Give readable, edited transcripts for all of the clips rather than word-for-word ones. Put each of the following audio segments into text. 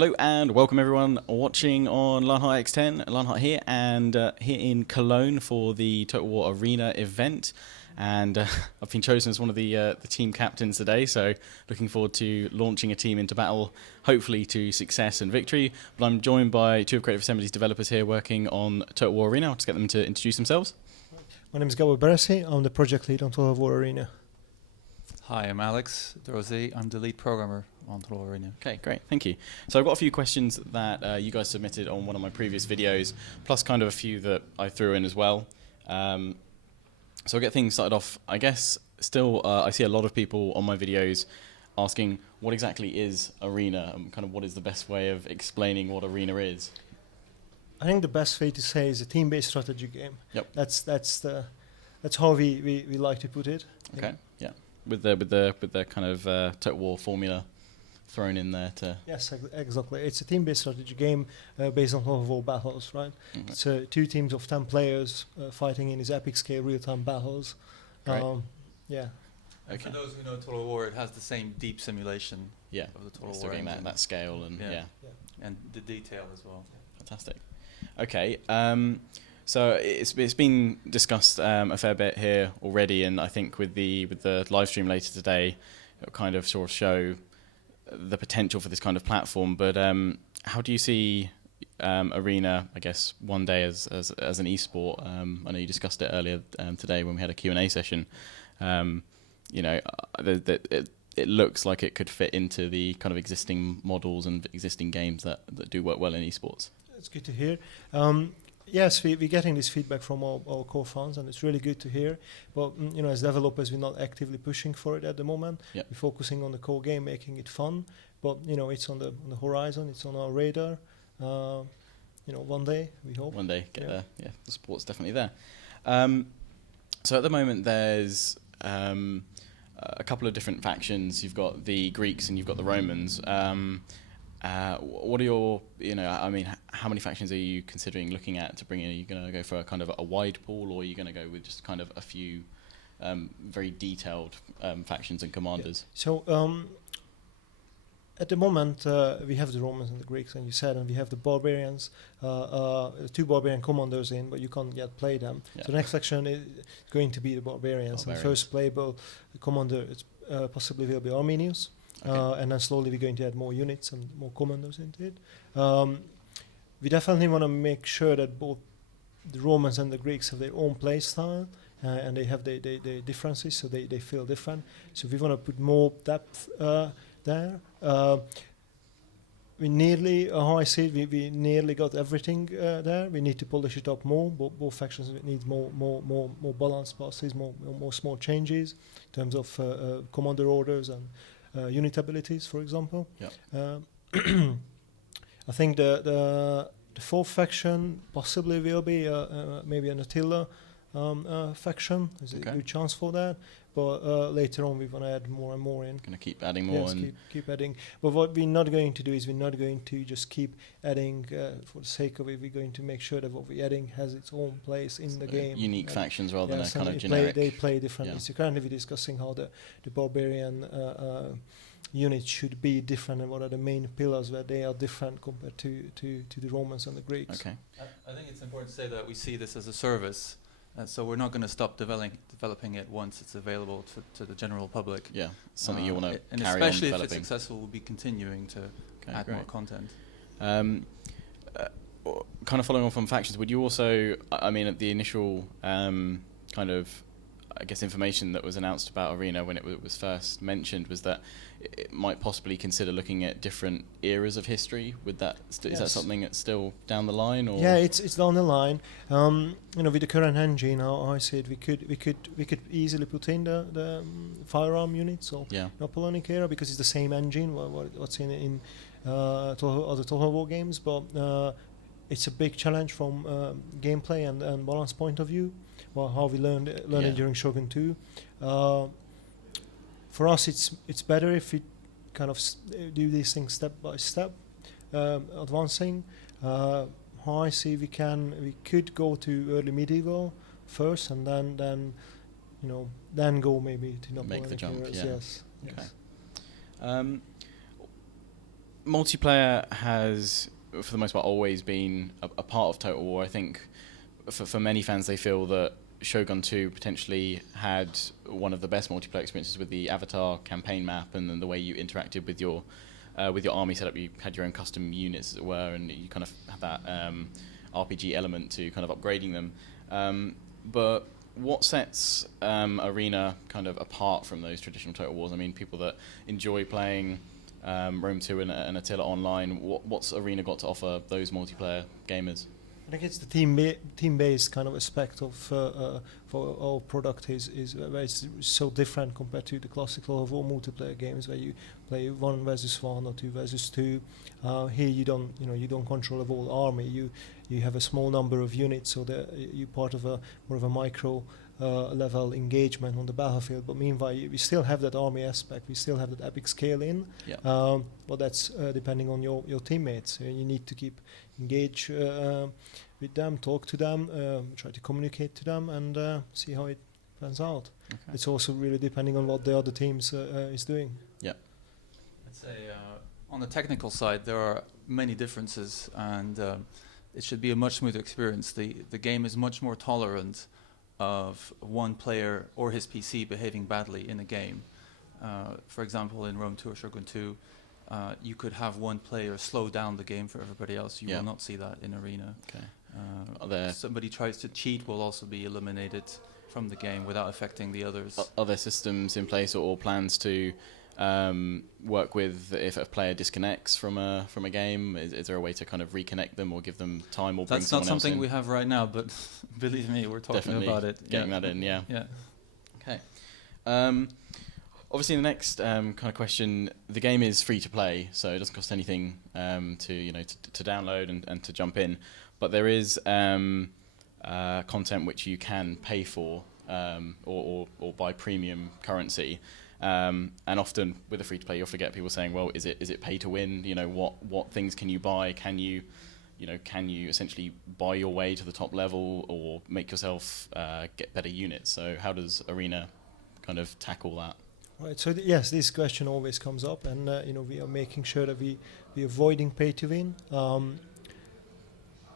Hello and welcome everyone watching on Lionheart X10. Lionheart here and here in Cologne for the Total War Arena event. And I've been chosen as one of the team captains today, so looking forward to launching a team into battle, hopefully to success and victory. But I'm joined by two of Creative Assembly's developers here working on Total War Arena. I'll just get them to introduce themselves. My name is Barbarians. I'm the project lead on Total War Arena. Hi, I'm Alex Dorothy. I'm the lead programmer on Total War Arena. Okay, great, thank you. So I've got a few questions that you guys submitted on one of my previous videos, plus kind of a few that I threw in as well. So I'll get things started off. I guess still I see a lot of people on my videos asking what exactly is Arena and kind of what is the best way of explaining what Arena is. I think the best way to say is a team-based strategy game. Yep. That's how we like to put it. Okay. Yeah. With the kind of Total War formula thrown in there to. Yes, exactly. It's a team-based strategy game based on Total War battles, right? Okay. So 2 teams of 10 players fighting in these epic scale real-time battles. Great. Yeah. And Okay. for those who know Total War, it has the same deep simulation Yeah. of the Total Still War getting engine. that scale and yeah. And the detail as well. Fantastic. Okay. So it's been discussed a fair bit here already, and I think with the live stream later today, it'll kind of sort of show the potential for this kind of platform. But how do you see Arena, I guess, one day as an esport? I know you discussed it earlier today when we had a Q&A session. You know, it looks like it could fit into the kind of existing models and existing games that do work well in esports. It's good to hear. Yes, we're getting this feedback from our core fans, and it's really good to hear. But you know, as developers, we're not actively pushing for it at the moment. Yep. We're focusing on the core game, making it fun. But you know, it's on the horizon. It's on our radar. You know, one day we hope. One day get there. Yeah, the support's definitely there. So at the moment, there's a couple of different factions. You've got the Greeks and you've got the Romans. What are your, you know, I mean, how many factions are you considering looking at to bring in? Are you going to go for a kind of a wide pool, or are you going to go with just kind of a few very detailed factions and commanders? Yeah. So at the moment, we have the Romans and the Greeks, and you said, and we have the Barbarians, 2 Barbarian commanders in, but you can't yet play them. Yeah. So the next section is going to be the Barbarians. And first playable commander possibly will be Arminius. Okay. And then slowly we're going to add more units and more commanders into it. We definitely want to make sure that both the Romans and the Greeks have their own play style, and they have their differences, so they feel different. So we want to put more depth there. We nearly, how I see it, we nearly got everything there. We need to polish it up more. Both factions need more balanced passes, more small changes in terms of commander orders and unit abilities, for example. Yep. I think the 4th faction possibly will be maybe an Attila faction. There's a good chance for that. But later on we want to add more and more in. Going to keep adding more. Yes, and keep adding. But what we're not going to do is we're not going to just keep adding for the sake of it. We're going to make sure that what we're adding has its own place in the game. Unique factions rather than a kind of generic. generic. They play differently. So currently we're discussing how the Barbarian units should be different and what are the main pillars where they are different compared to the Romans and the Greeks. Okay. I think it's important to say that we see this as a service. So we're not going to stop developing it once it's available to the general public. Yeah, something you want to carry on developing. And especially if it's successful, we'll be continuing to add more content. Kind of following on from factions, would you also, I mean, at the initial kind of, I guess, information that was announced about Arena when it was first mentioned was that it might possibly consider looking at different eras of history. Would that is that something that's still down the line? Or? Yeah, it's down the line. You know, with the current engine, how I said, we could easily put in the firearm units or Napoleonic era because it's the same engine. What's in other Total War games, but it's a big challenge from gameplay and balance point of view. Well, how we learned it during Shogun 2. For us, it's better if we kind of do these things step by step, advancing. How I see we could go to early medieval first, and then you know, then go maybe to Napoleonic make the jump. eras. Yeah. Yes. Okay. Yes. multiplayer has, for the most part, always been a part of Total War. I think for many fans, they feel that Shogun 2 potentially had one of the best multiplayer experiences with the Avatar campaign map, and then the way you interacted with your army setup. You had your own custom units, as it were, and you kind of had that RPG element to kind of upgrading them. But what sets Arena kind of apart from those traditional Total Wars? I mean, people that enjoy playing Rome 2 and Attila online, what's Arena got to offer those multiplayer gamers? I think it's the team-based kind of aspect of for our product is where it's so different compared to the classical war multiplayer games where you play 1 versus 1 or 2 versus 2. Here you don't control a whole army. You have a small number of units, so that you're part of more of a micro level engagement on the battlefield. But meanwhile, we still have that army aspect. We still have that epic scale in. Yeah. But that's depending on your teammates. You need to keep engage with them, talk to them, try to communicate to them, and see how it pans out. Okay. It's also really depending on what the other teams is doing. Yeah. I'd say on the technical side, there are many differences, and it should be a much smoother experience. The game is much more tolerant of one player or his PC behaving badly in a game. For example, in Rome 2 or Shogun 2, you could have one player slow down the game for everybody else. You will not see that in Arena. Okay. Somebody tries to cheat will also be eliminated from the game without affecting the others. Are there systems in place or plans to work with if a player disconnects from a game? Is there a way to kind of reconnect them or give them time or bring someone else in? That's not something we have right now, but believe me, we're talking about it. Getting that in, yeah. Yeah. Okay. Obviously, the next kind of question: the game is free to play, so it doesn't cost anything to download and to jump in. But there is content which you can pay for or buy premium currency. And often with a free to play, you'll forget people saying, "Well, is it pay to win? What things can you buy? Can you essentially buy your way to the top level or make yourself get better units?" So how does Arena kind of tackle that? Right. So yes, this question always comes up, and we are making sure that we avoiding pay to win.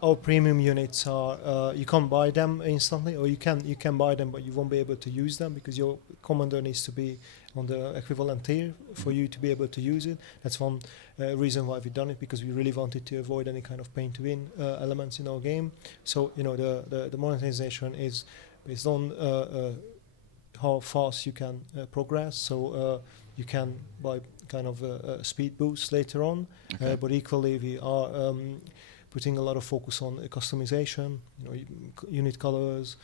Our premium units are you can't buy them instantly, or you can buy them, but you won't be able to use them because your commander needs to be on the equivalent tier for you to be able to use it. That's one reason why we've done it, because we really wanted to avoid any kind of pay to win elements in our game. So the monetization is based on how fast you can progress. So you can buy kind of a speed boost later on, but equally we are putting a lot of focus on customization, unit colors,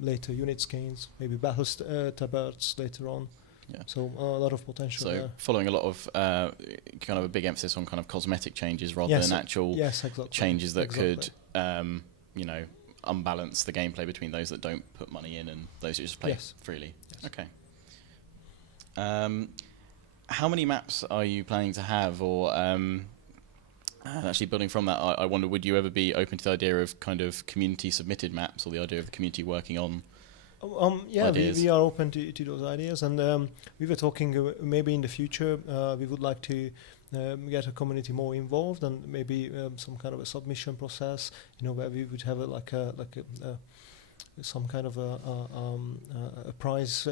later unit skins, maybe battle tabards later on. Yeah. So a lot of potential there. Following a lot of kind of a big emphasis on kind of cosmetic changes rather than actual changes that could unbalance the gameplay between those that don't put money in and those who just play freely. Yes. Okay. How many maps are you planning to have, or actually building from that, I wonder, would you ever be open to the idea of kind of community submitted maps, or the idea of the community working on ideas? We are open to those ideas, and we were talking maybe in the future we would like to get a community more involved, and maybe some kind of a submission process, where we would have some kind of a prize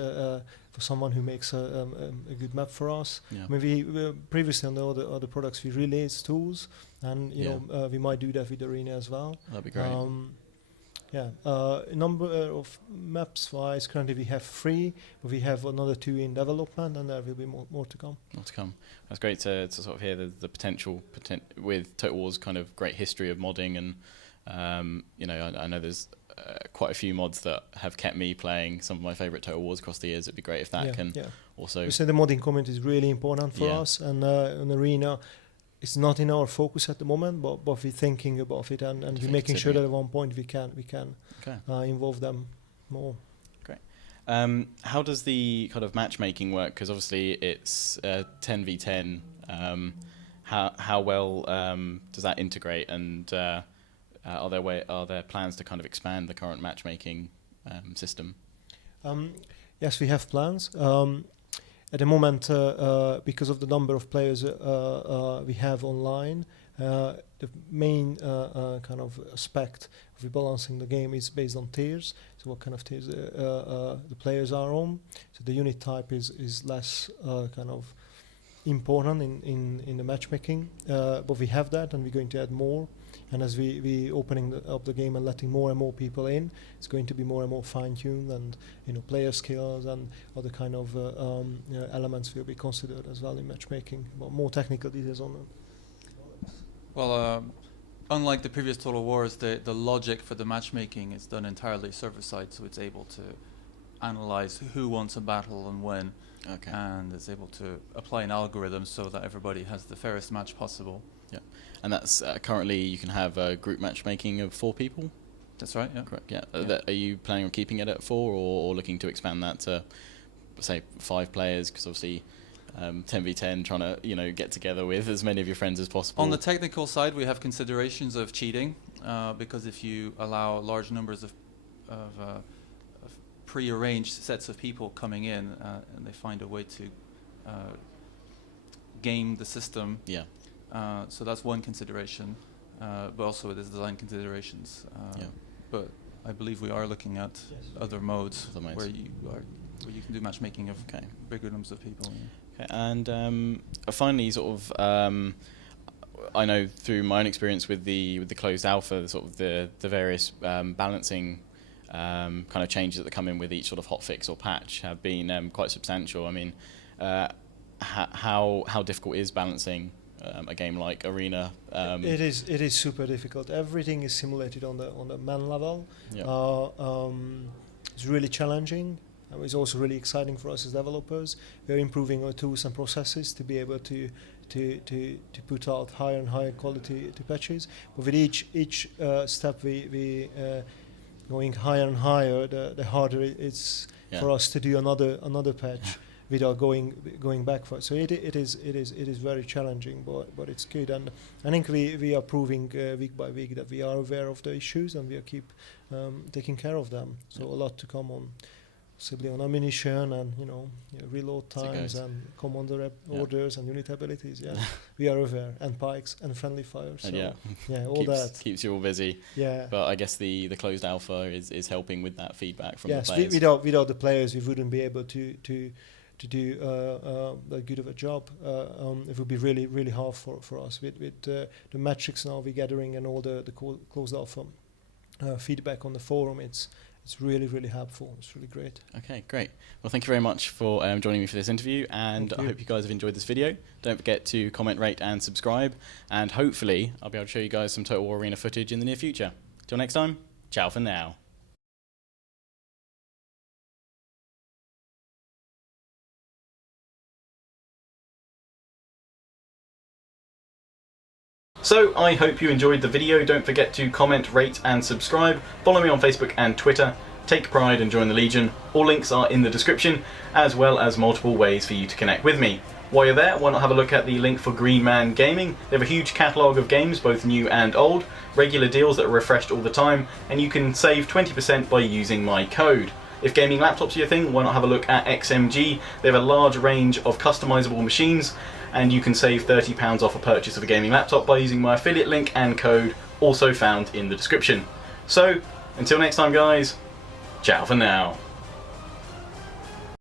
for someone who makes a good map for us. Yeah. Maybe previously on the other products we released tools, and we might do that with Arena as well. That'd be great. Number of maps wise, currently we have 3, but we have another 2 in development, and there will be more to come. More to come. That's great to sort of hear the potential with Total War's kind of great history of modding, and I know there's quite a few mods that have kept me playing some of my favourite Total Wars across the years. It'd be great if that can also. We say the modding community is really important for us, and in Arena, it's not in our focus at the moment, but we're thinking about it, and we're making sure that at one point we can involve them more. Great. How does the kind of matchmaking work? Because obviously it's 10v10. How well does that integrate, and are there plans to kind of expand the current matchmaking system? Yes, we have plans. at the moment, because of the number of players we have online, the main kind of aspect of rebalancing the game is based on tiers. So what kind of tiers the players are on. So the unit type is less kind of important in the matchmaking, but we have that, and we're going to add more. And as we opening up the game and letting more and more people in, it's going to be more and more fine-tuned, and player skills and other kind of elements will be considered as well in matchmaking. But more technical details on them. Well, unlike the previous Total Wars, the logic for the matchmaking is done entirely server-side, so it's able to analyze who wants a battle and when, and it's able to apply an algorithm so that everybody has the fairest match possible. Yeah, and that's currently you can have group matchmaking of 4 people. That's right. Yeah. Correct. Yeah. Are you planning on keeping it at 4, or looking to expand that to, say, 5 players? Because obviously, 10v10, trying to get together with as many of your friends as possible. On the technical side, we have considerations of cheating, because if you allow large numbers of pre-arranged sets of people coming in, and they find a way to game the system. Yeah. So that's one consideration, but also there's design considerations. But I believe we are looking at other modes where you can do matchmaking of bigger numbers of people. Okay. And finally, sort of, I know through my own experience with the closed alpha, the various balancing kind of changes that come in with each sort of hotfix or patch have been quite substantial. I mean, how difficult is balancing a game like Arena? It is super difficult. Everything is simulated on the man level. Yep. It's really challenging. It's also really exciting for us as developers. We're improving our tools and processes to be able to put out higher and higher quality to patches. But with each step we going higher and higher, the harder it's for us to do another patch without going backwards. So it is very challenging, but it's good. And I think we are proving week by week that we are aware of the issues, and we keep taking care of them. So a lot to come on. Possibly on ammunition and reload times and commander orders and unit abilities. Yeah, we are aware, and pikes and friendly fire. So all that keeps you all busy. Yeah, but I guess the closed alpha is helping with that feedback from the players. Yes, without the players, we wouldn't be able to do that good of a job. It would be really hard for us with the metrics now we're gathering and all the closed alpha feedback on the forum. It's really helpful. It's really great. Okay, great. Well, thank you very much for joining me for this interview, and I hope you guys have enjoyed this video. Don't forget to comment, rate, and subscribe, and hopefully I'll be able to show you guys some Total War Arena footage in the near future. Till next time, ciao for now. So I hope you enjoyed the video. Don't forget to comment, rate and subscribe. Follow me on Facebook and Twitter. Take pride and join the Legion. All links are in the description, as well as multiple ways for you to connect with me. While you're there, why not have a look at the link for Green Man Gaming. They have a huge catalogue of games, both new and old, regular deals that are refreshed all the time, and you can save 20% by using my code. If gaming laptops are your thing, why not have a look at XMG. They have a large range of customizable machines, and you can save £30 off a purchase of a gaming laptop by using my affiliate link and code, also found in the description. So, until next time guys, ciao for now.